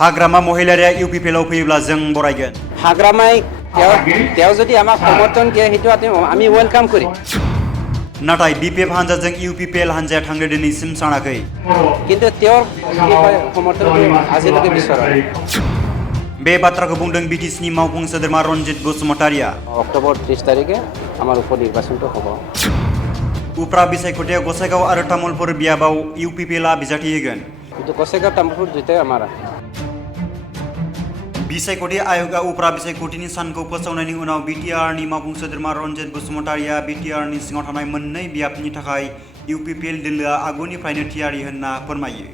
हाग्रामा महिलाया इउपिपिएलआव फैयोब्ला जों बरायगोन। हाग्रामाय तेव जदि आमाक समर्थन दिये हेतु आमी वेलकाम करि। नाथाय बिपिएफ हान्जाजों इउपिपिएल हान्जाया थांनो दिनैसिम सानाखै। किन्तु तेवर समर्थन आजिलगे बिसरा। बे बाथ्राखौ बुंदों बिटिसिनि मावफुं सोद्रोमा रन्जित बसुमतारिया। अक्ट'बर 30 तारिखे आमार उपनिर्बाचनটো হ'ব। उफ्रा बिसायख'थियाव गसाइगाव आरो तामुलपुर बियाबाव इउपिपिएलआ बिजाथि होगोन। किन्तु गसाइगाव तामुलपुर दुइटाय आमारा। बिसायख'थि आय'गआ उफ्रा बिसायख'थिनि सानखौ फोसावनायनि उनाव बिटिआरनि मावफुं सोद्रोमा रन्जित बसुमतारिया बिटिआरनि सिङाव थानाय मोननै बियाबनि थाखाय इउपिपिएल दोलोआ आगुनिफ्रायनो थियारि होनना फोरमायो।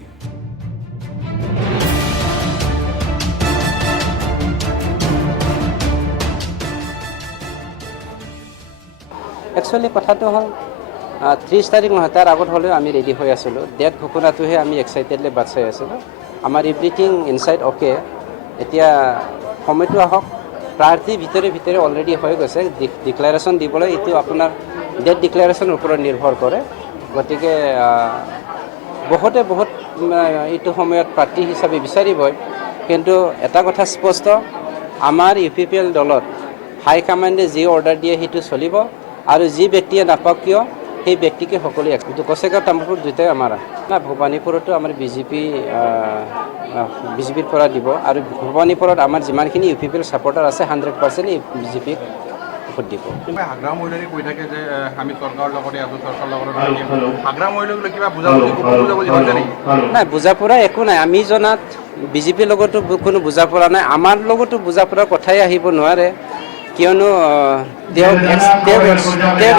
एक्चुअली कथाটো হ'ল 30 तारिख নহয় তাৰ আগত হ'লেও আমি ৰেডি হৈ আছিলোঁ। ডেট ঘোষণাটোহে আমি এক্সাইটেডলি বাট চাই আছিলোঁ। আমাৰ এভৰিথিং ইনচাইড অ'কে। এতিয়া সময়টো আহক। প্ৰাৰ্থী ভিতৰে অলৰেডি হৈ গৈছে। ডিক্লাৰেশ্যন দিবলৈ এইটো আপোনাৰ ডেট ডিক্লাৰেশ্যনৰ ওপৰত নিৰ্ভৰ কৰে। গতিকে বহুত এইটো সময়ত প্ৰাৰ্থী হিচাপে বিচাৰিবই। কিন্তু এটা কথা স্পষ্ট, আমাৰ ইউপিপিএল দলত হাইকমাণ্ডে যি অৰ্ডাৰ দিয়ে সেইটো চলিব আৰু যি ব্যক্তিয়ে নাপাওক কিয় সেই ব্যক্তিকে সকলোৱে কিন্তু গসাইগাঁও তামুলপুৰ দুইটাই আমাৰ না ভবানীপুৰতো আমাৰ বিজেপিৰ পৰা দিব আৰু ভবানীপুৰত আমাৰ যিমানখিনি ইউপিপিএল ছাপৰ্টাৰ আছে 100% বিজেপিক ভোট দিব। হাগ্ৰা মহিলাই কৈ থাকে যে আমি চৰকাৰৰ লগতে আছো, চৰকাৰৰ লগতে হাগ্ৰা মহিলাক কিবা বুজাবুজি হৈছে নেকি? নাই, বুজাপৰা একো নাই। আমি জনাত বিজেপিৰ লগতো কোনো বুজাপৰা নাই। আমাৰ লগতো বুজাপৰাৰ কথাই আহিব নোৱাৰে। কিয়নো তেওঁক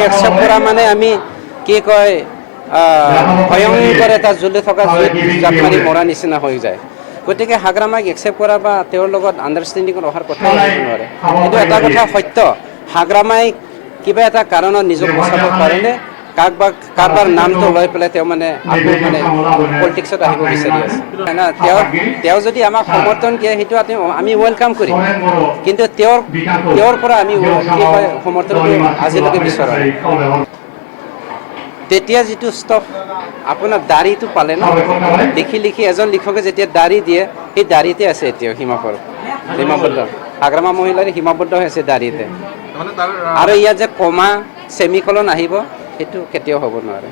একচেপ্ট কৰা মানে আমি কি কয় ভয়ংকৰ এটা জ্বলি থকা জাপ মাৰি মৰা নিচিনা হৈ যায়। গতিকে হাগ্ৰামাক একচেপ্ট কৰা বা তেওঁৰ লগত আণ্ডাৰষ্টেণ্ডিঙত অহাৰ কথাই আহিব নোৱাৰে। কিন্তু এটা কথা সত্য, হাগ্ৰামাই কিবা এটা কাৰণত নিজক বচাবৰ কাৰণে কাৰোবাৰ নামটো লৈ পেলাই তেওঁ মানে আকৌ মানে পলিটিক্সত আহিব বিচাৰি আছে। তেওঁ যদি আমাক সমৰ্থন দিয়ে সেইটো আমি ৱেলকাম কৰিম। কিন্তু তেওঁৰ পৰা আমি কি কয় সমৰ্থনটো আজিলৈকে বিচৰা নাই। তেতিয়া যিটো ষ্টপ আপোনাৰ দাড়িটো পালে ন, লিখি এজন লিখকে যেতিয়া দাড়ি দিয়ে সেই দাড়িতে আছে এতিয়াও সীমাবদ্ধ হাগ্ৰামা মহিলাৰ সীমাবদ্ধ হৈ আছে দাড়িতে। আৰু ইয়াত যে কমা চেমিকলন আহিব সেইটো কেতিয়াও হ'ব নোৱাৰে।